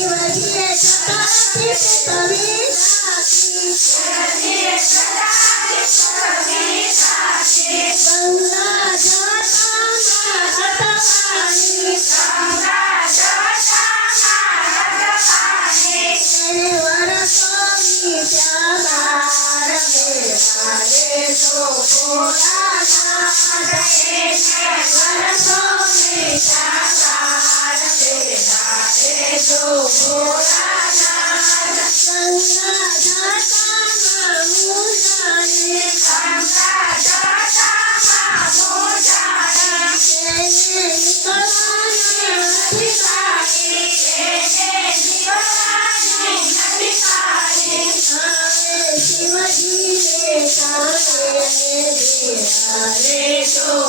Спасибо, Спасибо. so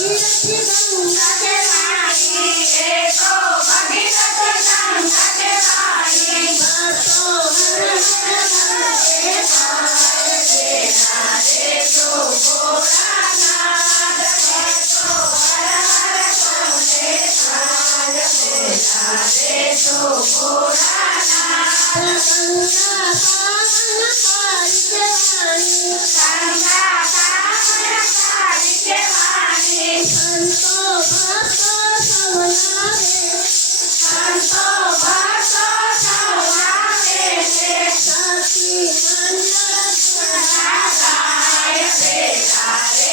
E aqui é vamos. Aleluia.